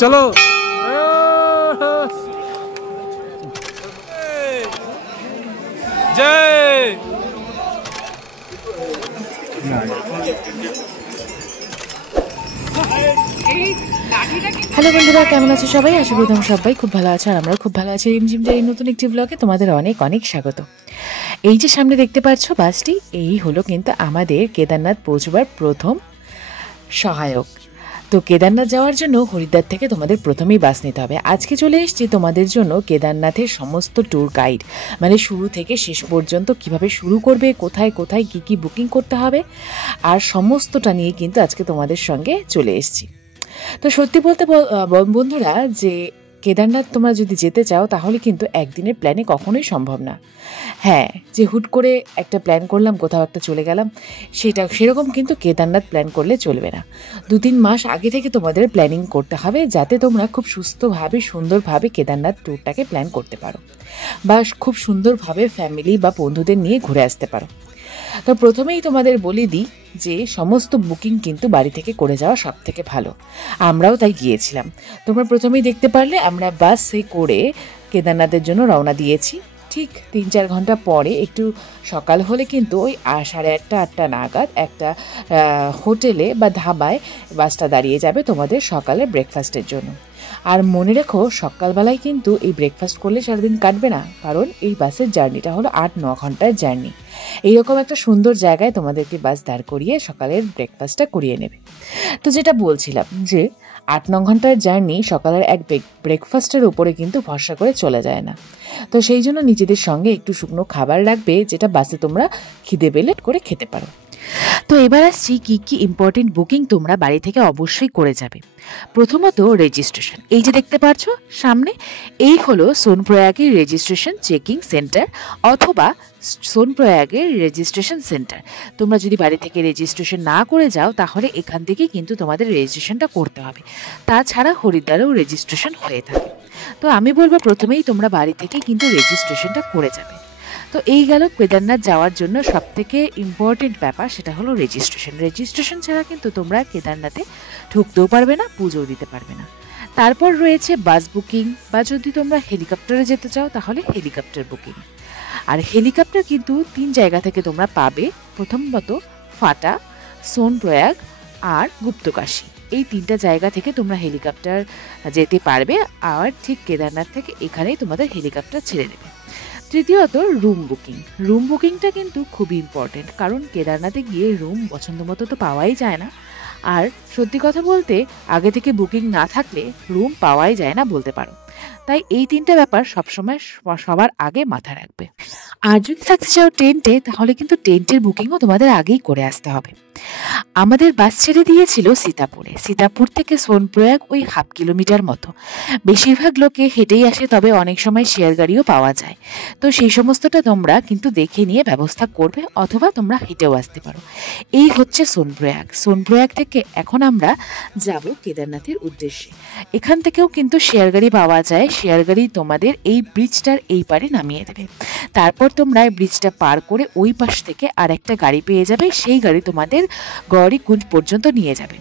চলো জয়। হ্যালো বন্ধুরা, কেমন আছো সবাই? আশা করি তোমরা সবাই খুব ভালো আছো, আর আমরাও খুব ভালো আছি। রিমঝিম এই নতুন একটি ব্লগে তোমাদের অনেক অনেক স্বাগত। এই যে সামনে দেখতে পাচ্ছ বাসটি, এই হলো কিন্তু আমাদের কেদারনাথ পৌঁছবার প্রথম সহায়ক। তো কেদারনাথ যাওয়ার জন্য হরিদ্বার থেকে তোমাদের প্রথমেই বাস নিতে হবে। আজকে চলে এসেছি তোমাদের জন্য কেদারনাথের সমস্ত ট্যুর গাইড, মানে শুরু থেকে শেষ পর্যন্ত কিভাবে শুরু করবে, কোথায় কোথায় কী কী বুকিং করতে হবে, আর সমস্তটা নিয়ে কিন্তু আজকে তোমাদের সঙ্গে চলে এসেছি। তো সত্যি বলতে বন্ধুরা, যে কেদারনাথ তোমরা যদি যেতে চাও তাহলে কিন্তু একদিনের প্ল্যানে কখনোই সম্ভব না। হ্যাঁ, যে হুট করে একটা প্ল্যান করলাম, কোথাও একটা চলে গেলাম, সেরকম কিন্তু কেদারনাথ প্ল্যান করলে চলবে না। 2-3 মাস আগে থেকে তোমাদের প্ল্যানিং করতে হবে, যাতে তোমরা খুব সুস্থভাবে সুন্দরভাবে কেদারনাথ ট্যুরটাকে প্ল্যান করতে পারো, বা খুব সুন্দরভাবে ফ্যামিলি বা বন্ধুদের নিয়ে ঘুরে আসতে পারো। তো প্রথমেই তোমাদের বলে দিই যে সমস্ত বুকিং কিন্তু বাড়ি থেকে করে যাওয়া সব থেকে ভালো। আমরাও তাই গিয়েছিলাম। তোমরা প্রথমেই দেখতে পারলে আমরা বাসে করে কেদারনাথের জন্য রওনা দিয়েছি। ঠিক 3-4 ঘন্টা পরে, একটু সকাল হলে কিন্তু ওই 8:30-8টা নাগাদ একটা হোটেলে বা ধাবায় বাসটা দাঁড়িয়ে যাবে তোমাদের সকালে ব্রেকফাস্টের জন্য। আর মনে রেখো, সকালবেলায় কিন্তু এই ব্রেকফাস্ট করলে সারাদিন কাটবে না, কারণ এই বাসের জার্নিটা হলো 8-9 ঘন্টার জার্নি। এইরকম একটা সুন্দর জায়গায় তোমাদেরকে বাস দাঁড় করিয়ে সকালের ব্রেকফাস্টটা করিয়ে নেবে। তো যেটা বলছিলাম, যে 8-9 ঘন্টার জার্নি সকালের এক ব্রেকফাস্টের উপরে কিন্তু ভরসা করে চলে যায় না। তো সেই জন্য নিজেদের সঙ্গে একটু শুকনো খাবার রাখবে, যেটা বাসে তোমরা খিদে পেলে করে খেতে পারো। তো এবার আসছি কী কী ইম্পর্টেন্ট বুকিং তোমরা বাড়ি থেকে অবশ্যই করে যাবে। প্রথমত রেজিস্ট্রেশন। এই যে দেখতে পাচ্ছ সামনে, এই হলো সোনপ্রয়াগের রেজিস্ট্রেশন চেকিং সেন্টার অথবা সোনপ্রয়াগের রেজিস্ট্রেশন সেন্টার। তোমরা যদি বাড়ি থেকে রেজিস্ট্রেশন না করে যাও তাহলে এখান থেকে কিন্তু তোমাদের রেজিস্ট্রেশনটা করতে হবে। তাছাড়া হরিদ্বারেও রেজিস্ট্রেশন হয়ে থাকে। তো আমি বলবো প্রথমেই তোমরা বাড়ি থেকে কিন্তু রেজিস্ট্রেশনটা করে যাবে। তো এই গেল কেদারনাথ যাওয়ার জন্য সবথেকে ইম্পর্টেন্ট ব্যাপার, সেটা হলো রেজিস্ট্রেশন। রেজিস্ট্রেশন ছাড়া কিন্তু তোমরা কেদারনাথে ঢুকতেও পারবে না, পুজোও দিতে পারবে না। তারপর রয়েছে বাস বুকিং, বা যদি তোমরা হেলিকপ্টারে যেতে চাও তাহলে হেলিকপ্টার বুকিং। আর হেলিকপ্টার কিন্তু 3 জায়গা থেকে তোমরা পাবে। প্রথমত ফাটা, সোনপ্রয়াগ আর গুপ্তকাশী। এই 3টা জায়গা থেকে তোমরা হেলিকপ্টার যেতে পারবে, আর ঠিক কেদারনাথ থেকে এখানেই তোমাদের হেলিকপ্টার ছেড়ে দেবে। তৃতীয়ত রুম বুকিং। রুম বুকিংটা কিন্তু খুবই ইম্পর্টেন্ট, কারণ কেদারনাথে গিয়ে রুম পছন্দ মতো তো পাওয়াই যায় না। আর সত্যি কথা বলতে, আগে থেকে বুকিং না থাকলে রুম পাওয়াই যায় না বলতে পারো। তাই এই 3টা ব্যাপার সবসময় সবার আগে মাথায় রাখবে। আর যদি থাকতে চাও টেন্টে, তাহলে কিন্তু টেন্টের বুকিংও তোমাদের আগেই করে আসতে হবে। আমাদের বাস ছেড়ে দিয়েছিল সীতাপুরে। সীতাপুর থেকে সোনপ্রয়াগ ওই 1/2 কিলোমিটার মতো। বেশিরভাগ লোকে হেঁটেই আসে, তবে অনেক সময় শেয়ার গাড়িও পাওয়া যায়। তো সেই সমস্তটা তোমরা কিন্তু দেখে নিয়ে ব্যবস্থা করবে, অথবা তোমরা হেঁটেও আসতে পারো। এই হচ্ছে সোনপ্রয়াগ। সোনপ্রয়াগ থেকে এখন আমরা যাব কেদারনাথের উদ্দেশ্যে। এখান থেকেও কিন্তু শেয়ার গাড়ি পাওয়া যায়। শেয়ার গাড়ি তোমাদের এই ব্রিজটার এই পারে নামিয়ে দেবে। তারপর তোমরা ব্রিজটা পার করে ওই পাশ থেকে আর একটা গাড়ি পেয়ে যাবে। সেই গাড়ি তোমাদের গৌরীকুণ্ড পর্যন্ত নিয়ে যাবে।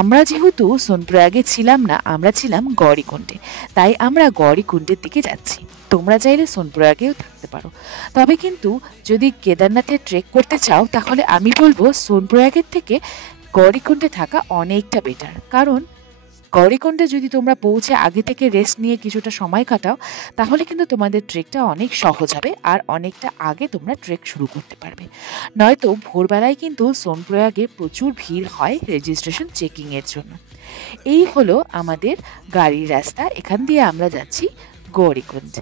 আমরা যেহেতু সোনপ্রয়াগে ছিলাম না, আমরা ছিলাম গৌরীকুণ্ডে, তাই আমরা গৌরীকুণ্ডের দিকে যাচ্ছি। তোমরা চাইলে সোনপ্রয়াগেও থাকতে পারো, তবে কিন্তু যদি কেদারনাথে ট্রেক করতে চাও তাহলে আমি বলবো সোনপ্রয়াগের থেকে গৌরীকুণ্ডে থাকা অনেকটা বেটার। কারণ গৌরীকুণ্ডে যদি তোমরা পৌঁছে আগে থেকে রেস্ট নিয়ে কিছুটা সময় কাটাও, তাহলে কিন্তু তোমাদের ট্রেকটা অনেক সহজ হবে, আর অনেকটা আগে তোমরা ট্রেক শুরু করতে পারবে। নয়তো ভোরবেলায় কিন্তু সোনপ্রয়াগে প্রচুর ভিড় হয় রেজিস্ট্রেশন চেকিংয়ের জন্য। এই হলো আমাদের গাড়ির রাস্তা। এখান দিয়ে আমরা যাচ্ছি গৌরীকুণ্ড।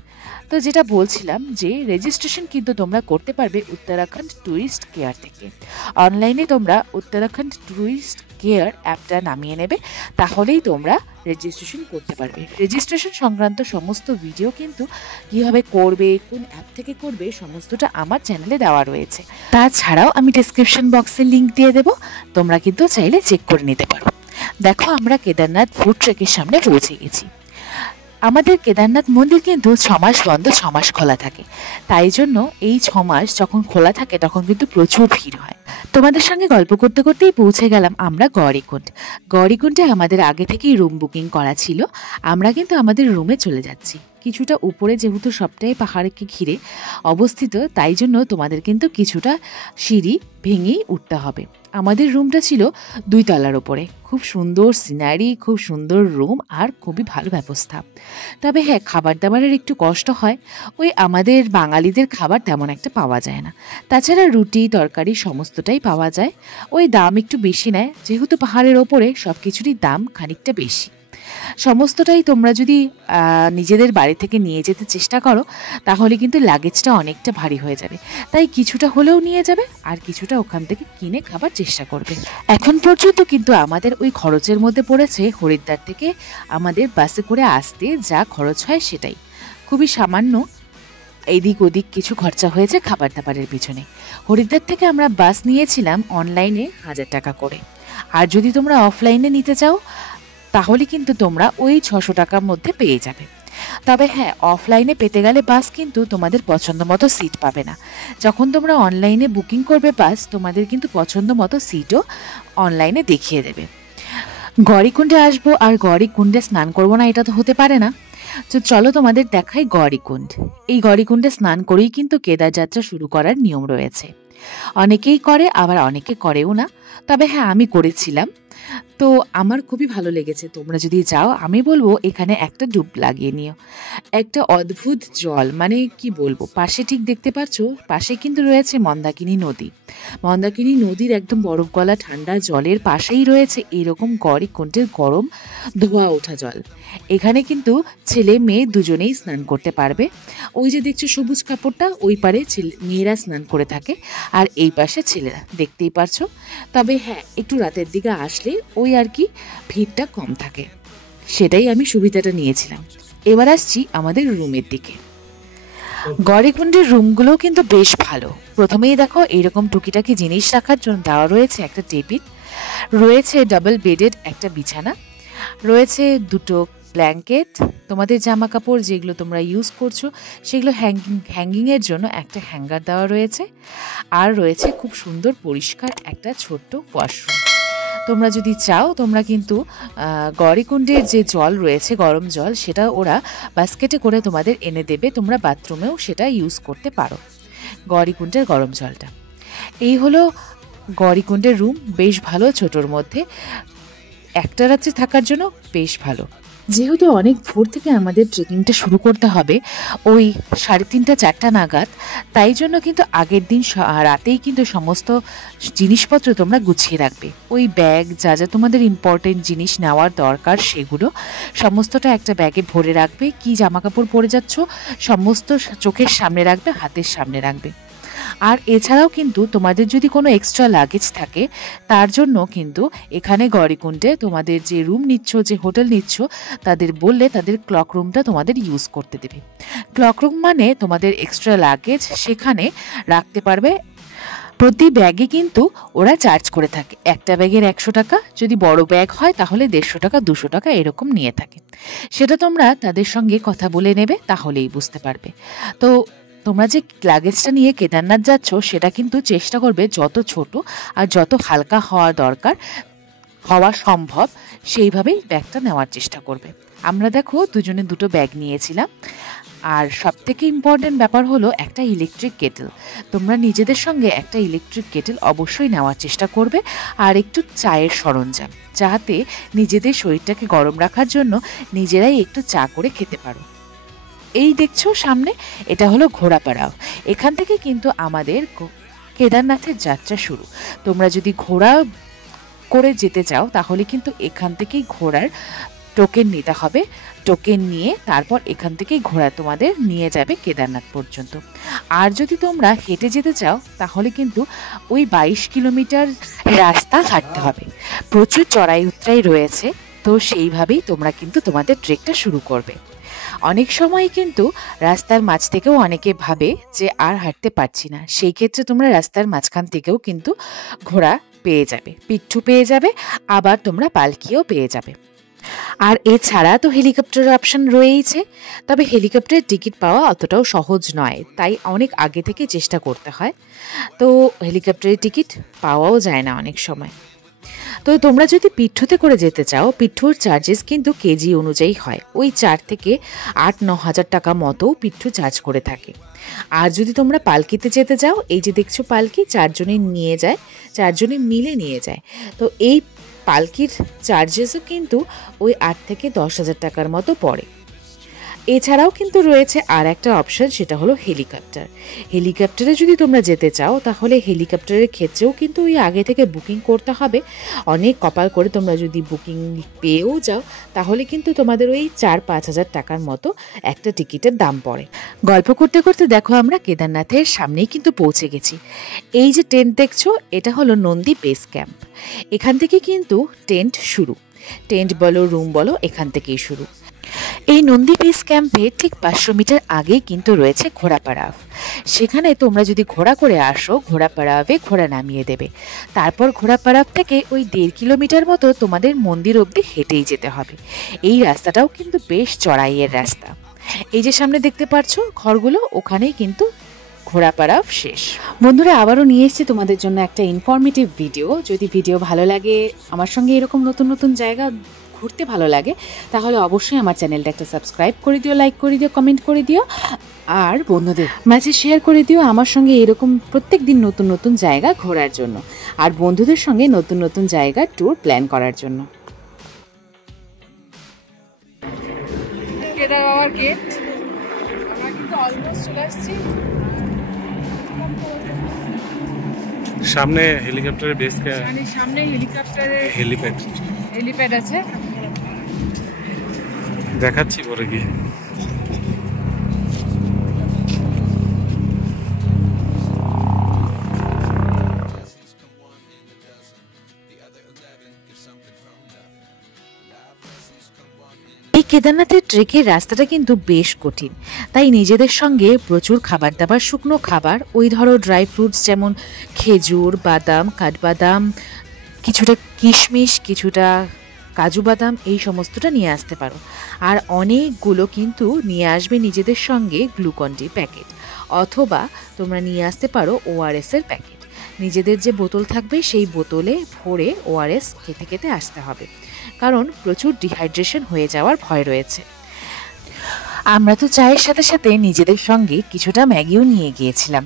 তো যেটা বলছিলাম, যে রেজিস্ট্রেশন কিন্তু তোমরা করতে পারবে উত্তরাখণ্ড ট্যুরিস্ট কেয়ার থেকে। অনলাইনে তোমরা উত্তরাখণ্ড ট্যুরিস্ট কেয়ার অ্যাপটা নামিয়ে নেবে, তাহলেই তোমরা রেজিস্ট্রেশন করতে পারবে। রেজিস্ট্রেশন সংক্রান্ত সমস্ত ভিডিও কিন্তু কীভাবে করবে, কোন অ্যাপ থেকে করবে, সমস্তটা আমার চ্যানেলে দেওয়া রয়েছে। তাছাড়াও আমি ডেসক্রিপশন বক্সে লিঙ্ক দিয়ে দেবো, তোমরা কিন্তু চাইলে চেক করে নিতে পারো। দেখো, আমরা কেদারনাথ ফুড ট্রেকের সামনে পৌঁছে গেছি। আমাদের কেদারনাথ মন্দির কিন্তু 6 মাস বন্ধ 6 মাস খোলা থাকে, তাই জন্য এই 6 মাস যখন খোলা থাকে তখন কিন্তু প্রচুর ভিড় হয়। তোমাদের সঙ্গে গল্প করতে করতেই পৌঁছে গেলাম আমরা গৌরীকুণ্ড। গৌরীকুণ্ডে আমাদের আগে থেকেই রুম বুকিং করা ছিল, আমরা কিন্তু আমাদের রুমে চলে যাচ্ছি। কিছুটা উপরে, যেহেতু সবটাই পাহাড়কে ঘিরে অবস্থিত, তাই জন্য তোমাদের কিন্তু কিছুটা সিঁড়ি ভেঙেই উঠতে হবে। আমাদের রুমটা ছিল 2 তলার ওপরে, খুব সুন্দর সিনারি, খুব সুন্দর রুম আর খুবই ভালো ব্যবস্থা। তবে হ্যাঁ, খাবার দাবারের একটু কষ্ট হয়, ওই আমাদের বাঙালিদের খাবার তেমন একটা পাওয়া যায় না। তাছাড়া রুটি তরকারি সমস্তটাই পাওয়া যায়, ওই দাম একটু বেশি নেয়, যেহেতু পাহাড়ের ওপরে সব কিছুরই দাম খানিকটা বেশি। সমস্তটাই তোমরা যদি নিজেদের বাড়ি থেকে নিয়ে যেতে চেষ্টা করো তাহলে কিন্তু লাগেজটা অনেকটা ভারী হয়ে যাবে, তাই কিছুটা হলেও নিয়ে যাবে আর কিছুটা ওখান থেকে কিনে খাবার চেষ্টা করবে। এখন পর্যন্ত কিন্তু আমাদের ওই খরচের মধ্যে পড়েছে হরিদ্বার থেকে আমাদের বাসে করে আসতে যা খরচ হয় সেটাই, খুবই সামান্য এদিক ওদিক কিছু খরচা হয়েছে খাবার দাবারের পিছনে। হরিদ্বার থেকে আমরা বাস নিয়েছিলাম অনলাইনে 1000 টাকা করে, আর যদি তোমরা অফলাইনে নিতে চাও তাহলে কিন্তু তোমরা ওই 600 টাকার মধ্যে পেয়ে যাবে। তবে হ্যাঁ, অফলাইনে পেতে গেলে বাস কিন্তু তোমাদের পছন্দ মতো সিট পাবে না। যখন তোমরা অনলাইনে বুকিং করবে বাস, তোমাদের কিন্তু পছন্দ মতো সিটও অনলাইনে দেখিয়ে দেবে। গৌরীকুণ্ডে আসবো আর গৌরীকুণ্ডে স্নান করবো না, এটা তো হতে পারে না। তো চলো তোমাদের দেখাই গৌরীকুণ্ড। এই গৌরীকুণ্ডে স্নান করেই কিন্তু কেদার যাত্রা শুরু করার নিয়ম রয়েছে। অনেকেই করে, আবার অনেকে করেও না। তবে হ্যাঁ, আমি করেছিলাম, তো আমার খুবই ভালো লেগেছে। তোমরা যদি যাও আমি বলবো এখানে একটা ডুব লাগিয়ে নিও। একটা অদ্ভুত জল, মানে কি বলবো, পাশে ঠিক দেখতে পাচ্ছ, পাশে কিন্তু রয়েছে মন্দাকিনী নদী। মন্দাকিনী নদীর একদম বরফ গলা ঠান্ডা জলের পাশেই রয়েছে এরকম গৌরীকুণ্ডের গরম ধোয়া ওঠা জল। এখানে কিন্তু ছেলে মেয়ে দুজনেই স্নান করতে পারবে। ওই যে দেখছো সবুজ কাপড়টা, ওই পারে মেয়েরা স্নান করে থাকে আর এই পাশে ছেলেরা, দেখতেই পারছো। তবে হ্যাঁ, একটু রাতের দিকে আসলে ওই আর কি ভিড়টা কম থাকে, সেটাই আমি সুবিধাটা নিয়েছিলাম। এবার আসছি আমাদের রুমের দিকে। গৌরীকুণ্ডের রুমগুলো কিন্তু বেশ ভালো। প্রথমেই দেখো এরকম টুকিটাকি জিনিস রাখার জন্য দেওয়া রয়েছে একটা টেবিল, রয়েছে ডাবল বেডেড একটা বিছানা, রয়েছে 2টো ব্ল্যাঙ্কেট, তোমাদের জামা কাপড় যেগুলো তোমরা ইউজ করছো সেগুলো হ্যাঙ্গিংয়ের জন্য একটা হ্যাঙ্গার দেওয়া রয়েছে, আর রয়েছে খুব সুন্দর পরিষ্কার একটা ছোট্ট ওয়াশরুম। তোমরা যদি চাও তোমরা কিন্তু গৌরীকুণ্ডের যে জল রয়েছে গরম জল, সেটা ওরা বাস্কেটে করে তোমাদের এনে দেবে, তোমরা বাথরুমেও সেটা ইউজ করতে পারো গৌরীকুণ্ডের গরম জলটা। এই হলো গৌরীকুণ্ডের রুম, বেশ ভালো, ছোটোর মধ্যে একটা রাত্রে থাকার জন্য বেশ ভালো। যেহেতু অনেক ভোর থেকে আমাদের ট্রেকিংটা শুরু করতে হবে, ওই 3:30 4টা নাগাদ, তাই জন্য কিন্তু আগের দিন রাতেই কিন্তু সমস্ত জিনিসপত্র তোমরা গুছিয়ে রাখবে। ওই ব্যাগ, যা যা তোমাদের ইম্পর্টেন্ট জিনিস নেওয়ার দরকার সেগুলো সমস্তটা একটা ব্যাগে ভরে রাখবে। কি জামা কাপড় পরে যাচ্ছ সমস্ত চোখের সামনে রাখবে, হাতের সামনে রাখবে। আর এছাড়াও কিন্তু তোমাদের যদি কোনো এক্সট্রা লাগেজ থাকে, তার জন্য কিন্তু এখানে গৌরীকুণ্ডে তোমাদের যে রুম নিচ্ছ, যে হোটেল নিচ্ছ, তাদের বললে তাদের ক্লক রুমটা তোমাদের ইউজ করতে দেবে। ক্লক রুম মানে তোমাদের এক্সট্রা লাগেজ সেখানে রাখতে পারবে। প্রতি ব্যাগে কিন্তু ওরা চার্জ করে থাকে, একটা ব্যাগের 100 টাকা, যদি বড় ব্যাগ হয় তাহলে 150 টাকা 200 টাকা এরকম নিয়ে থাকে। সেটা তোমরা তাদের সঙ্গে কথা বলে নেবে, তাহলেই বুঝতে পারবে। তো তোমরা যে লাগেজটা নিয়ে কেদারনাথ যাচ্ছ সেটা কিন্তু চেষ্টা করবে যত ছোট আর যত হালকা হওয়া সম্ভব সেইভাবেই ব্যাগটা নেওয়ার চেষ্টা করবে। আমরা দেখো দুজনে 2টো ব্যাগ নিয়েছিলাম। আর সবথেকে ইম্পর্টেন্ট ব্যাপার হলো একটা ইলেকট্রিক কেটেল। তোমরা নিজেদের সঙ্গে একটা ইলেকট্রিক কেটেল অবশ্যই নেওয়ার চেষ্টা করবে, আর একটু চায়ের সরঞ্জাম, যাতে নিজেদের শরীরটাকে গরম রাখার জন্য নিজেরাই একটু চা করে খেতে পারো। এই দেখছো সামনে, এটা হলো ঘোড়াপাড়াও। এখান থেকে কিন্তু আমাদের কেদারনাথের যাত্রা শুরু। তোমরা যদি ঘোড়া করে যেতে চাও তাহলে কিন্তু এখান থেকেই ঘোড়ার টোকেন নিতে হবে। টোকেন নিয়ে তারপর এখান থেকেই ঘোড়া তোমাদের নিয়ে যাবে কেদারনাথ পর্যন্ত। আর যদি তোমরা হেঁটে যেতে চাও তাহলে কিন্তু ওই 22 কিলোমিটার রাস্তা হাঁটতে হবে। প্রচুর চড়াই উতরাই রয়েছে, তো সেইভাবেই তোমরা কিন্তু তোমাদের ট্রেকটা শুরু করবে। অনেক সময় কিন্তু রাস্তার মাঝ থেকেও অনেকে ভাবে যে আর হাঁটতে পারছি না, সেই ক্ষেত্রে তোমরা রাস্তার মাঝখান থেকেও কিন্তু ঘোড়া পেয়ে যাবে, পিঠু পেয়ে যাবে, আবার তোমরা পালকিও পেয়ে যাবে। আর এছাড়া তো হেলিকপ্টারের অপশন রয়েইছে, তবে হেলিকপ্টারের টিকিট পাওয়া অতটাও সহজ নয়, তাই অনেক আগে থেকে চেষ্টা করতে হয়। তো হেলিকপ্টারের টিকিট পাওয়াও যায় না অনেক সময়। তো তোমরা যদি পিঠুতে করে যেতে চাও, পিঠুর চার্জেস কিন্তু কেজি অনুযায়ী হয়, ওই 4 থেকে 8-9 হাজার টাকা মতো পিঠু চার্জ করে থাকে। আর যদি তোমরা পালকিতে যেতে চাও, এই যে দেখছো পালকি 4 জনে নিয়ে যায়, 4 জনে মিলে নিয়ে যায়, তো এই পালকির চার্জেসও কিন্তু ওই 8 থেকে 10 হাজার টাকার মতো পড়ে। এছাড়াও কিন্তু রয়েছে আর একটা অপশন, সেটা হলো হেলিকপ্টার। হেলিকপ্টারে যদি তোমরা যেতে চাও, তাহলে হেলিকপ্টারের ক্ষেত্রেও কিন্তু ওই আগে থেকে বুকিং করতে হবে। অনেক কপাল করে তোমরা যদি বুকিং পেয়েও যাও, তাহলে কিন্তু তোমাদের ওই 4-5 হাজার টাকার মতো একটা টিকিটের দাম পড়ে। গল্প করতে করতে দেখো আমরা কেদারনাথের সামনেই কিন্তু পৌঁছে গেছি। এই যে টেন্ট দেখছো, এটা হলো নন্দী বেস ক্যাম্প। এখান থেকে কিন্তু টেন্ট শুরু, টেন্ট বলো রুম বলো এখান থেকেই শুরু। এই নন্দী বেস ক্যাম্পে ঠিক 500 মিটার আগেই কিন্তু রয়েছে ঘোড়াপাড়াভ। সেখানে তোমরা যদি ঘোড়া করে আসো, ঘোড়াপাড়াভে ঘোড়া নামিয়ে দেবে। তারপর ঘোড়াপাড়াভ থেকে ওই 1.5 কিলোমিটার মতো তোমাদের মন্দির অবধি হেঁটেই যেতে হবে। এই রাস্তাটাও কিন্তু বেশ চড়াইয়ের রাস্তা। এই যে সামনে দেখতে পাচ্ছ ঘরগুলো, ওখানেই কিন্তু ঘোড়াপাড়াভ শেষ। বন্ধুরা, আবারও নিয়ে এসেছি তোমাদের জন্য একটা ইনফরমেটিভ ভিডিও। যদি ভিডিও ভালো লাগে, আমার সঙ্গে এরকম নতুন নতুন জায়গা ঘুরতে ভালো লাগে, তাহলে অবশ্যই আমার চ্যানেলটা একটা সাবস্ক্রাইব করে দিও, লাইক করে দিও, কমেন্ট করে দিও, আর বন্ধুদের মাঝে শেয়ার করে দিও আমার সঙ্গে এরকম প্রত্যেক দিন নতুন নতুন জায়গা ঘোরার জন্য, আর বন্ধুদের সঙ্গে নতুন নতুন জায়গা ট্যুর প্ল্যান করার জন্য। কেদার বাবার গেট, আমরা কিন্তু অলমোস্ট চলে আসছি। সামনে হেলিকপ্টারের বেস ক্যাম্প, মানে সামনে হেলিকপ্টারের হেলিপ্যাড আছে, দেখাচ্ছি পরে গিয়ে। এই কেদারনাথের ট্রেকের রাস্তাটা কিন্তু বেশ কঠিন, তাই নিজেদের সঙ্গে প্রচুর খাবার দাবার, শুকনো খাবার, ওই ধরো ড্রাই ফ্রুটস যেমন খেজুর, বাদাম, কাঠবাদাম, কিছুটা কিশমিশ, কিছুটা কাজু বাদাম, এই সমস্তটা নিয়ে আসতে পারো। আর অনেকগুলো কিন্তু নিয়ে আসবে নিজেদের সঙ্গে গ্লুকন ডি প্যাকেট, অথবা তোমরা নিয়ে আসতে পারো ওআরএসের প্যাকেট। নিজেদের যে বোতল থাকবে সেই বোতলে ভরে ওআরএস খেতে খেতে আসতে হবে, কারণ প্রচুর ডিহাইড্রেশন হয়ে যাওয়ার ভয় রয়েছে। আমরা তো চায়ের সাথে সাথে নিজেদের সঙ্গে কিছুটা ম্যাগিও নিয়ে গিয়েছিলাম,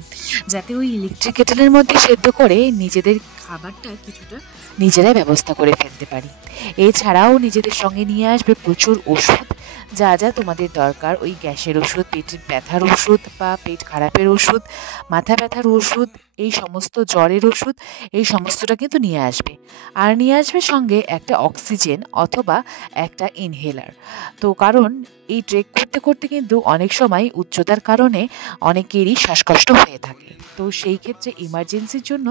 যাতে ওই ইলেকট্রিক কেটেলের মধ্যে সেদ্ধ করে নিজেদের খাবারটা কিছুটা নিজেরাই ব্যবস্থা করে ফেলতে পারি। এছাড়াও নিজেদের সঙ্গে নিয়ে আসবে প্রচুর ওষুধ, যা যা তোমাদের দরকার, ওই গ্যাসের ওষুধ, পেটের ব্যথার ওষুধ বা পেট খারাপের ওষুধ, মাথা ব্যথার ওষুধ, এই সমস্ত জ্বরের ওষুধ, এই সমস্তটা কিন্তু নিয়ে আসবে। আর নিয়ে আসবে সঙ্গে একটা অক্সিজেন অথবা একটা ইনহেলার। তো কারণ এই ট্রেক করতে করতে কিন্তু অনেক সময় উচ্চতার কারণে অনেকেরই শ্বাসকষ্ট হয়ে থাকে, তো সেই ক্ষেত্রে ইমার্জেন্সির জন্য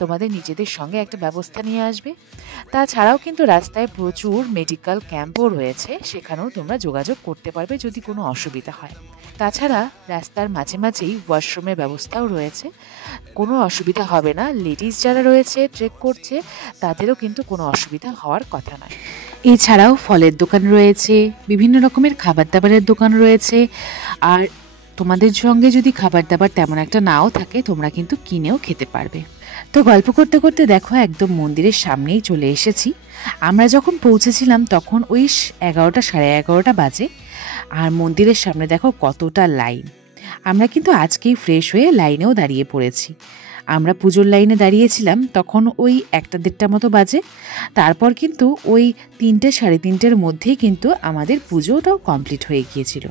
তোমাদের নিজেদের সঙ্গে একটা ব্যবস্থা নিয়ে আসবে। তাছাড়াও কিন্তু রাস্তায় প্রচুর মেডিকেল ক্যাম্পও রয়েছে, সেখানেও তোমরা যোগাযোগ করতে পারবে যদি কোনো অসুবিধা হয়। তাছাড়া রাস্তার মাঝে মাঝেই ওয়াশরুমের ব্যবস্থাও রয়েছে, কোনো অসুবিধা হবে না। লেডিস যারা রয়েছে ট্রেক করছে, তাদেরও কিন্তু কোনো অসুবিধা হওয়ার কথা নয়। এছাড়াও ফলের দোকান রয়েছে, বিভিন্ন রকমের খাবার দাবারের দোকান রয়েছে, আর তোমাদের সঙ্গে যদি খাবার দাবার তেমন একটা নাও থাকে, তোমরা কিন্তু কিনেও খেতে পারবে। তো গল্প করতে করতে দেখো একদম মন্দিরের সামনেই চলে এসেছি। আমরা যখন পৌঁছেছিলাম তখন ওই 11টা সাড়ে 11টা বাজে, আর মন্দিরের সামনে দেখো কতটা লাইন। আমরা কিন্তু আজকেই ফ্রেশ হয়ে লাইনেও দাঁড়িয়ে পড়েছি। আমরা পুজোর লাইনে দাঁড়িয়েছিলাম তখন ওই 1-1:30 মতো বাজে। তারপর কিন্তু ওই 3টে সাড়ে 3টের মধ্যেই কিন্তু আমাদের পুজোটাও কমপ্লিট হয়ে গিয়েছিল।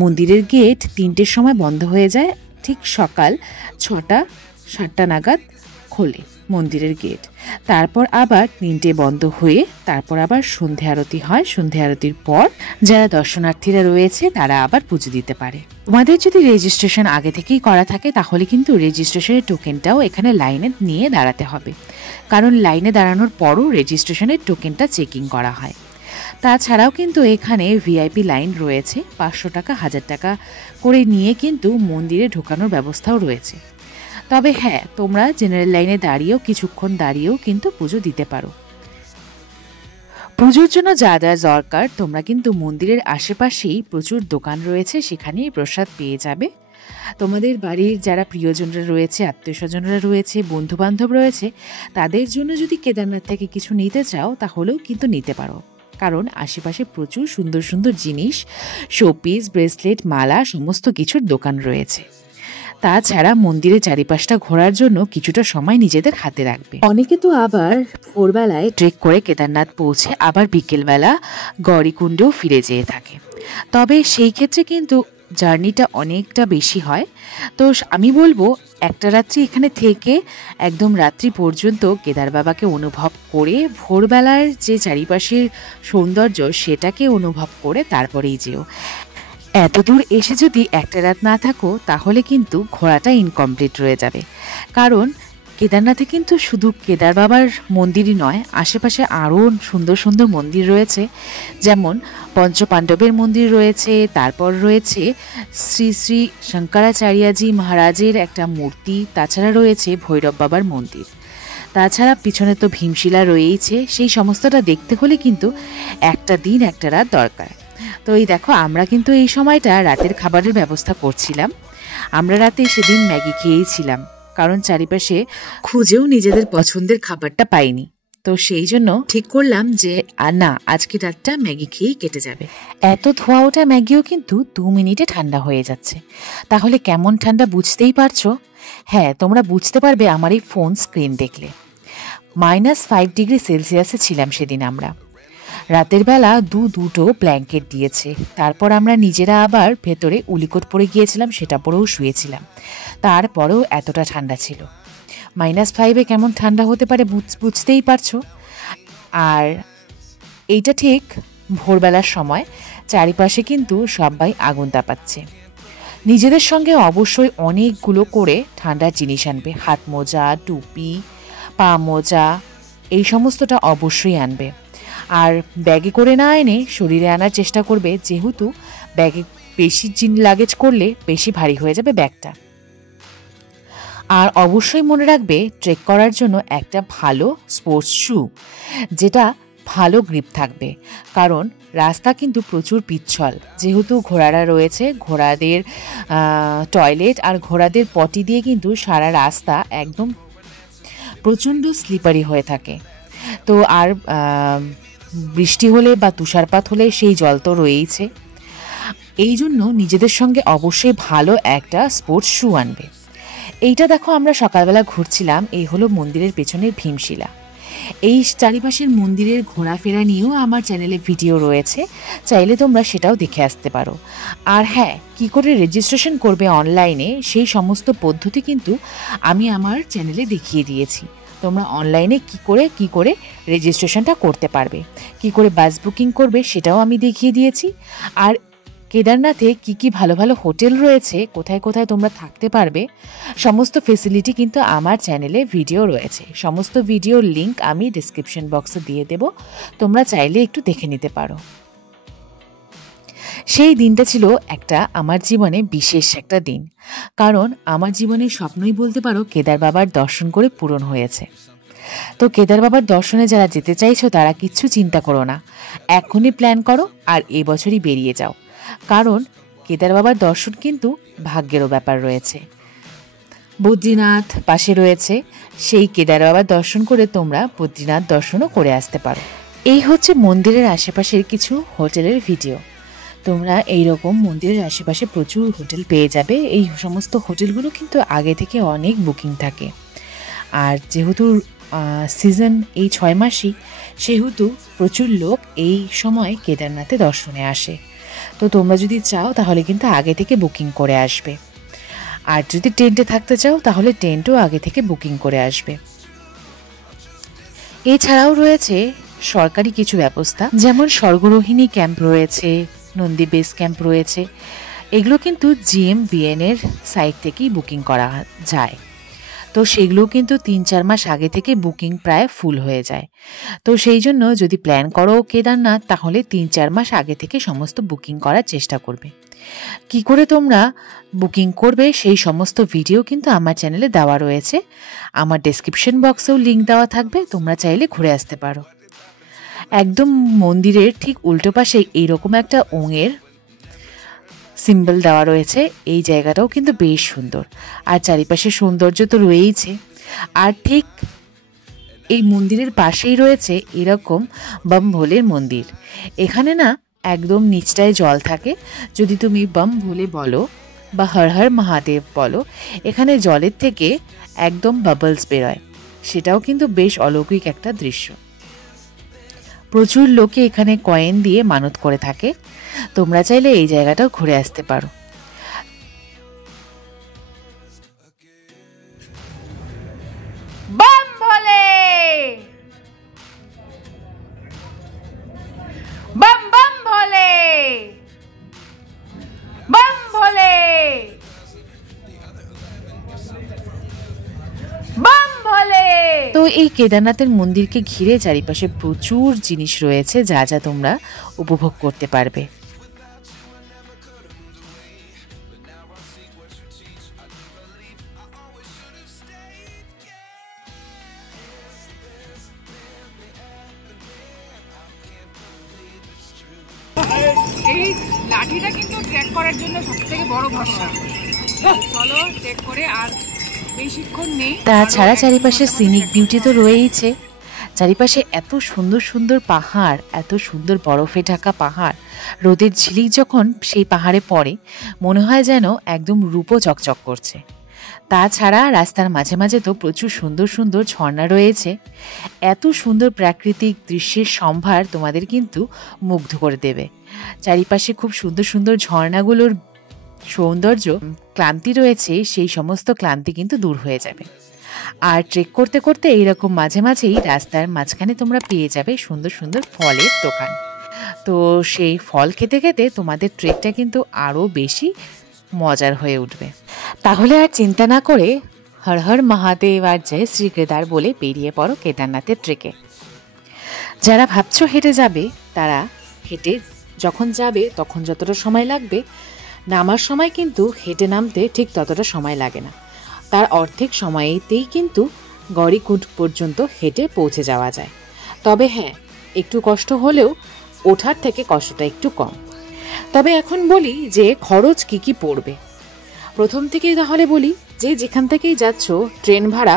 মন্দিরের গেট 3টের সময় বন্ধ হয়ে যায়, ঠিক সকাল 6টা-7টা নাগাদ খোলে মন্দিরের গেট। তারপর আবার 3টে বন্ধ হয়ে তারপর আবার সন্ধে আরতি হয়। সন্ধে আরতির পর যারা দর্শনার্থীরা রয়েছে তারা আবার পুজো দিতে পারে। তোমাদের যদি রেজিস্ট্রেশন আগে থেকেই করা থাকে, তাহলে কিন্তু রেজিস্ট্রেশনের টোকেনটাও এখানে লাইনে নিয়ে দাঁড়াতে হবে, কারণ লাইনে দাঁড়ানোর পরও রেজিস্ট্রেশনের টোকেনটা চেকিং করা হয়। তাছাড়াও কিন্তু এখানে ভিআইপি লাইন রয়েছে, 500 টাকা 1000 টাকা করে নিয়ে কিন্তু মন্দিরে ঢোকানোর ব্যবস্থাও রয়েছে। তবে হ্যাঁ, তোমরা জেনারেল লাইনে দাঁড়িয়েও কিছুক্ষণ দাঁড়িয়েও কিন্তু পুজো দিতে পারো। পুজোর জন্য যা যা দরকার তোমরা কিন্তু মন্দিরের আশেপাশেই প্রচুর দোকান রয়েছে, সেখানেই প্রসাদ পেয়ে যাবে। তোমাদের বাড়ির যারা প্রিয়জনরা রয়েছে, আত্মীয় স্বজনরা রয়েছে, বন্ধু বান্ধব রয়েছে, তাদের জন্য যদি কেদারনাথ থেকে কিছু নিতে চাও তাহলেও কিন্তু নিতে পারো, কারণ আশেপাশে প্রচুর সুন্দর সুন্দর জিনিস, শোপিস, ব্রেসলেট, মালা সমস্ত কিছুর দোকান রয়েছে। তাছাড়া মন্দিরের চারিপাশটা ঘোরার জন্য কিছুটা সময় নিজেদের হাতে রাখবে। অনেকে তো আবার ভোরবেলায় ট্রেক করে কেদারনাথ পৌঁছে আবার বিকেলবেলা গৌরীকুণ্ডেও ফিরে যেয়ে থাকে, তবে সেই ক্ষেত্রে কিন্তু জার্নিটা অনেকটা বেশি হয়। তো আমি বলবো একটা রাত্রি এখানে থেকে একদম রাত্রি পর্যন্ত কেদার বাবাকে অনুভব করে ভোরবেলার যে চারিপাশের সৌন্দর্য সেটাকে অনুভব করে তারপরেই যেও। এত দূর এসে যদি একটা রাত না থাকো তাহলে কিন্তু ঘোরাটা ইনকমপ্লিট রয়ে যাবে, কারণ কেদারনাথে কিন্তু শুধু কেদার বাবার মন্দিরই নয়, আশেপাশে আরও সুন্দর সুন্দর মন্দির রয়েছে, যেমন পঞ্চপাণ্ডবের মন্দির রয়েছে, তারপর রয়েছে শ্রী শ্রী শঙ্করাচার্যজি মহারাজের একটা মূর্তি, তাছাড়া রয়েছে ভৈরব বাবার মন্দির, তাছাড়া পিছনে তো ভীমশিলা রয়েইছে। সেই সমস্তটা দেখতে হলে কিন্তু একটা দিন একটা রাত দরকার। তো এই দেখো আমরা কিন্তু এই সময়টা রাতের খাবারের ব্যবস্থা করছিলাম। আমরা রাতে সেদিন ম্যাগি খেয়েছিলাম, কারণ চারিপাশে খুঁজেও নিজেদের পছন্দের খাবারটা পাইনি। তো সেই জন্য ঠিক করলাম যে না, আজকে রাতটা ম্যাগি খেয়েই কেটে যাবে। এত ধোয়া ওঠা ম্যাগিও কিন্তু 2 মিনিটে ঠান্ডা হয়ে যাচ্ছে। তাহলে কেমন ঠান্ডা বুঝতেই পারছো। হ্যাঁ, তোমরা বুঝতে পারবে আমার এই ফোন স্ক্রিন দেখলে। -5 ডিগ্রি সেলসিয়াসে ছিলাম সেদিন আমরা। রাতের বেলা দুটো ব্ল্যাঙ্কেট দিয়েছে, তারপর আমরা নিজেরা আবার ভেতরে উলিকোট পরে গিয়েছিলাম, সেটা পরেও শুয়েছিলাম, তারপরেও এতটা ঠান্ডা ছিল। -5-এ কেমন ঠান্ডা হতে পারে বুঝতেই পারছো। আর এইটা ঠিক ভোরবেলার সময়, চারিপাশে কিন্তু সবাই আগুন তাপাচ্ছে। নিজেদের সঙ্গে অবশ্যই অনেকগুলো করে ঠান্ডার জিনিস আনবে, হাত মোজা, টুপি, পা মোজা, এই সমস্তটা অবশ্যই আনবে। আর ব্যাগে করে না এনে শরীরে আনার চেষ্টা করবে, যেহেতু ব্যাগে বেশি লাগেজ করলে বেশি ভারী হয়ে যাবে ব্যাগটা। আর অবশ্যই মনে রাখবে ট্রেক করার জন্য একটা ভালো স্পোর্টস শু, যেটা ভালো গ্রিপ থাকবে, কারণ রাস্তা কিন্তু প্রচুর পিচ্ছল, যেহেতু ঘোড়ারা রয়েছে, ঘোড়াদের টয়লেট আর ঘোড়াদের পটি দিয়ে কিন্তু সারা রাস্তা একদম প্রচণ্ড স্লিপারি হয়ে থাকে। তো আর বৃষ্টি হলে বা তুষারপাত হলে সেই জল তো রয়েইছে, এই জন্য নিজেদের সঙ্গে অবশ্যই ভালো একটা স্পোর্টস শু আনবে। এইটা দেখো আমরা সকালবেলা ঘুরছিলাম, এই হলো মন্দিরের পেছনের ভীমশিলা। এই চারিপাশের মন্দিরের ঘোরাফেরা নিয়েও আমার চ্যানেলে ভিডিও রয়েছে, চাইলে তোমরা সেটাও দেখে আসতে পারো। আর হ্যাঁ, কি করে রেজিস্ট্রেশন করবে অনলাইনে সেই সমস্ত পদ্ধতি কিন্তু আমি আমার চ্যানেলে দেখিয়ে দিয়েছি। তোমরা অনলাইনে কি করে রেজিস্ট্রেশনটা করতে পারবে, কি করে বাস বুকিং করবে সেটাও আমি দেখিয়ে দিয়েছি। আর কেদারনাথে কি ভালো ভালো হোটেল রয়েছে, কোথায় কোথায় তোমরা থাকতে পারবে, সমস্ত ফেসিলিটি কিন্তু আমার চ্যানেলে ভিডিও রয়েছে। সমস্ত ভিডিওর লিঙ্ক আমি ডিসক্রিপশন বক্সে দিয়ে দেব, তোমরা চাইলে একটু দেখে নিতে পারো। সেই দিনটা ছিল একটা আমার জীবনে বিশেষ একটা দিন, কারণ আমার জীবনের স্বপ্নই বলতে পারো কেদার বাবার দর্শন করে পূরণ হয়েছে। তো কেদার বাবার দর্শনে যারা যেতে চাইছো তারা কিচ্ছু চিন্তা করো না, এখনই প্ল্যান করো আর এবছরই বেরিয়ে যাও, কারণ কেদার বাবার দর্শন কিন্তু ভাগ্যেরও ব্যাপার রয়েছে। বদ্রীনাথ পাশে রয়েছে, সেই কেদার বাবার দর্শন করে তোমরা বদ্রীনাথ দর্শনও করে আসতে পারো। এই হচ্ছে মন্দিরের আশেপাশের কিছু হোটেলের ভিডিও। তোমরা এইরকম মন্দিরের আশেপাশে প্রচুর হোটেল পেয়ে যাবে। এই সমস্ত হোটেলগুলো কিন্তু আগে থেকে অনেক বুকিং থাকে, আর যেহেতু সিজন এই 6 মাসই, সেহেতু প্রচুর লোক এই সময় কেদারনাথে দর্শনে আসে। তো তোমরা যদি চাও তাহলে কিন্তু আগে থেকে বুকিং করে আসবে, আর যদি টেন্টে থাকতে চাও তাহলে টেন্টও আগে থেকে বুকিং করে আসবে। এছাড়াও রয়েছে সরকারি কিছু ব্যবস্থা, যেমন স্বর্গরোহিণী ক্যাম্প রয়েছে, নন্দী বেস ক্যাম্প রয়েছে। এগুলো কিন্তু GMBN এর সাইট থেকেই বুকিং করা যায়। তো সেগুলো কিন্তু 3-4 মাস আগে থেকে বুকিং প্রায় ফুল হয়ে যায়। তো সেই জন্য যদি প্ল্যান করো কেদারনাথ, তাহলে 3-4 মাস আগে থেকে সমস্ত বুকিং করার চেষ্টা করবে। কি করে তোমরা বুকিং করবে সেই সমস্ত ভিডিও কিন্তু আমার চ্যানেলে দেওয়া রয়েছে, আমার ডেসক্রিপশন বক্সেও লিঙ্ক দেওয়া থাকবে, তোমরা চাইলে ঘুরে আসতে পারো। একদম মন্দিরের ঠিক উল্টো পাশে এইরকম একটা ওঙের সিম্বল দেওয়া রয়েছে। এই জায়গাটাও কিন্তু বেশ সুন্দর, আর চারিপাশে সৌন্দর্য তো রয়েইছে। আর ঠিক এই মন্দিরের পাশেই রয়েছে এরকম বম ভোলের মন্দির। এখানে না একদম নিচটায় জল থাকে। যদি তুমি বম ভোলে বলো বা হর হর মহাদেব বলো, এখানে জলের থেকে একদম বাবলস বেরোয়। সেটাও কিন্তু বেশ অলৌকিক একটা দৃশ্য। প্রচুর লোকে এখানে কয়েন দিয়ে মানত করে থাকে। তোমরা চাইলে এই জায়গাটাও ঘুরে আসতে পারো। बम भोले बम बम भोले बम भोले बम भोले। তো এই কেদারনাথের মন্দিরকে ঘিরে চারিপাশে প্রচুর জিনিস রয়েছে, যা যা তোমরা উপভোগ করতে পারবে। এই লাঠিটা কিন্তু ট্রেক করার জন্য সবথেকে বড় ভরসা। চলো ট্রেক করে, আর বেশিক্ষণ নেই। তাছাড়া চারিপাশে সিনিক বিউটি তো রয়েইছে। চারিপাশে এত সুন্দর সুন্দর পাহাড়, এত সুন্দর বরফে ঢাকা পাহাড়। রোদের ঝিলিক যখন সেই পাহাড়ে পড়ে মনে হয় যেন একদম রূপো চকচক করছে। তাছাড়া রাস্তার মাঝে মাঝে তো প্রচুর সুন্দর সুন্দর ঝর্ণা রয়েছে। এত সুন্দর প্রাকৃতিক দৃশ্যের সম্ভার তোমাদের কিন্তু মুগ্ধ করে দেবে। চারিপাশে খুব সুন্দর সুন্দর ঝর্ণাগুলোর সৌন্দর্য, ক্লান্তি রয়েছে, সেই সমস্ত ক্লান্তি কিন্তু দূর হয়ে যাবে। আর ট্রেক করতে করতে এইরকম মাঝে মাঝেই রাস্তার মাঝখানে তোমরা পেয়ে যাবে সুন্দর সুন্দর ফলের দোকান। তো সেই ফল খেতে খেতে তোমাদের ট্রেকটা কিন্তু আরও বেশি মজার হয়ে উঠবে। তাহলে আর চিন্তা না করে হর হর মহাদেব আর জয় শ্রী কেদার বলে বেরিয়ে পড়ো কেদারনাথের ট্রেকে। যারা ভাবছো হেঁটে যাবে, তারা হেঁটে যখন যাবে তখন যতটা সময় লাগবে, নামার সময় কিন্তু হেঁটে নামতে ঠিক ততটা সময় লাগে না। তার অর্ধেক সময়েতেই কিন্তু গড়িকুট পর্যন্ত হেঁটে পৌঁছে যাওয়া যায়। তবে হ্যাঁ, একটু কষ্ট হলেও ওঠার থেকে কষ্টটা একটু কম। তবে এখন বলি যে খরচ কি কি পড়বে। প্রথম থেকেই তাহলে বলি যে যেখান থেকেই যাচ্ছ ট্রেন ভাড়া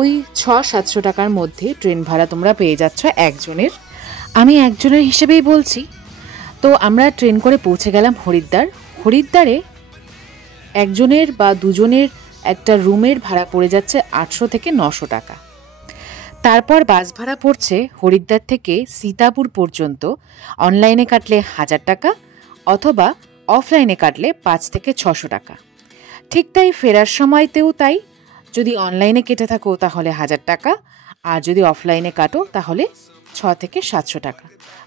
ওই 600-700 টাকার মধ্যে ট্রেন ভাড়া তোমরা পেয়ে যাচ্ছ একজনের। আমি একজনের হিসেবেই বলছি। তো আমরা ট্রেন করে পৌঁছে গেলাম হরিদ্বার। হরিদ্বারে একজনের বা দুজনের একটা রুমের ভাড়া পড়ে যাচ্ছে 800 থেকে 900 টাকা। তারপর বাস ভাড়া পড়ছে হরিদ্বার থেকে সীতাপুর পর্যন্ত। অনলাইনে কাটলে 1000 টাকা, অথবা অফলাইনে কাটলে 5 থেকে 600 টাকা। ঠিক তাই ফেরার সময়তেও তাই। যদি অনলাইনে কেটে থাকো তাহলে 1000 টাকা, আর যদি অফলাইনে কাটো তাহলে 6 থেকে 700 টাকা।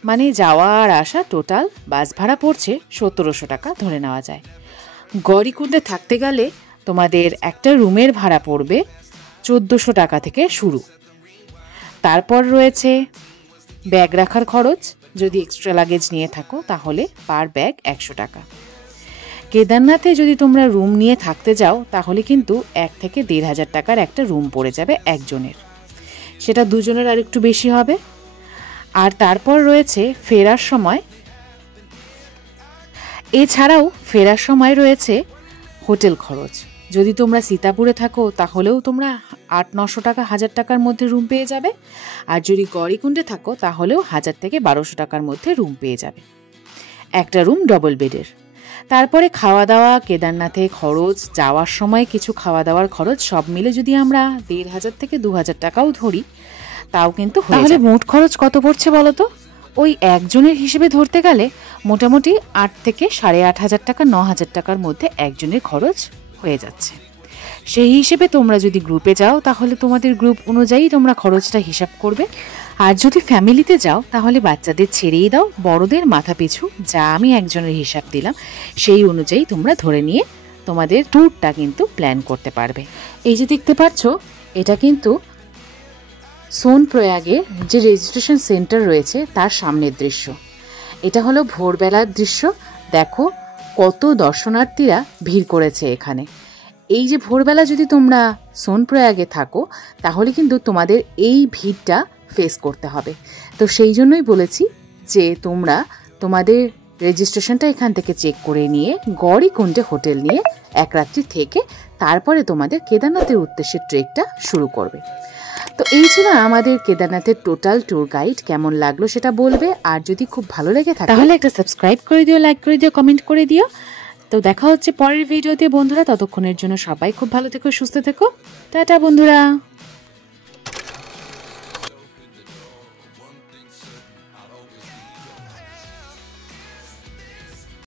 মানে যাওয়া আর আসা টোটাল বাস ভাড়া পড়ছে 1700 টাকা ধরে নেওয়া যায়। গৌরীকুণ্ডে থাকতে গেলে তোমাদের একটা রুমের ভাড়া পড়বে 1400 টাকা থেকে শুরু। তারপর রয়েছে ব্যাগ রাখার খরচ। যদি এক্সট্রা লাগেজ নিয়ে থাকো তাহলে পার ব্যাগ 100 টাকা। কেদারনাথে যদি তোমরা রুম নিয়ে থাকতে যাও তাহলে কিন্তু 1 থেকে 1500 টাকার একটা রুম পড়ে যাবে একজনের। সেটা দুজনের আর একটু বেশি হবে। আর তারপর রয়েছে ফেরার সময়। এছাড়াও ফেরার সময় রয়েছে হোটেল খরচ। যদি তোমরা সীতাপুরে থাকো তাহলেও তোমরা 800-900 টাকা 1000 টাকার মধ্যে রুম পেয়ে যাবে। আর যদি গৌরীকুণ্ডে থাকো তাহলেও 1000 থেকে 1200 টাকার মধ্যে রুম পেয়ে যাবে, একটা রুম ডবল বেডের। তারপরে খাওয়া দাওয়া, কেদারনাথে খরচ, যাওয়ার সময় কিছু খাওয়া দাওয়ার খরচ, সব মিলে যদি আমরা 1500 থেকে 2000 টাকাও ধরি তাও কিন্তু তাহলে মোট খরচ কত পড়ছে বলো তো? ওই একজনের হিসেবে ধরতে গেলে মোটামুটি 8 থেকে 8500 টাকা 9000 টাকার মধ্যে একজনের খরচ হয়ে যাচ্ছে। সেই হিসেবে তোমরা যদি গ্রুপে যাও তাহলে তোমাদের গ্রুপ অনুযায়ী তোমরা খরচটা হিসাব করবে। আর যদি ফ্যামিলিতে যাও তাহলে বাচ্চাদের ছেড়েই দাও, বড়দের মাথা পিছু যা আমি একজনের হিসাব দিলাম সেই অনুযায়ী তোমরা ধরে নিয়ে তোমাদের ট্যুরটা কিন্তু প্ল্যান করতে পারবে। এই যে দেখতে পাচ্ছ, এটা কিন্তু সোনপ্রয়াগের যে রেজিস্ট্রেশন সেন্টার রয়েছে তার সামনের দৃশ্য। এটা হলো ভোরবেলার দৃশ্য। দেখো কত দর্শনার্থীরা ভিড় করেছে এখানে। এই যে ভোরবেলা যদি তোমরা সোনপ্রয়াগে থাকো তাহলে কিন্তু তোমাদের এই ভিড়টা ফেস করতে হবে। তো সেই জন্যই বলেছি যে তোমরা তোমাদের রেজিস্ট্রেশনটা এখান থেকে চেক করে নিয়ে গৌরীকুণ্ডে হোটেল নিয়ে এক রাত্রি থেকে তারপরে তোমাদের কেদারনাথের উদ্দেশ্যে ট্রেকটা শুরু করবে। তো এই ছিল আমাদের কেদারনাথের টোটাল ট্যুর গাইড। কেমন লাগলো সেটা বলবে, আর যদি খুব ভালো লেগে থাকে তাহলে একটা সাবস্ক্রাইব করে দিও, লাইক করে দিও, কমেন্ট করে দিও। তো দেখা হচ্ছে পরের ভিডিওতে বন্ধুরা, ততক্ষণের জন্য সবাই খুব ভালো থেকো, সুস্থ থেকো, টাটা বন্ধুরা।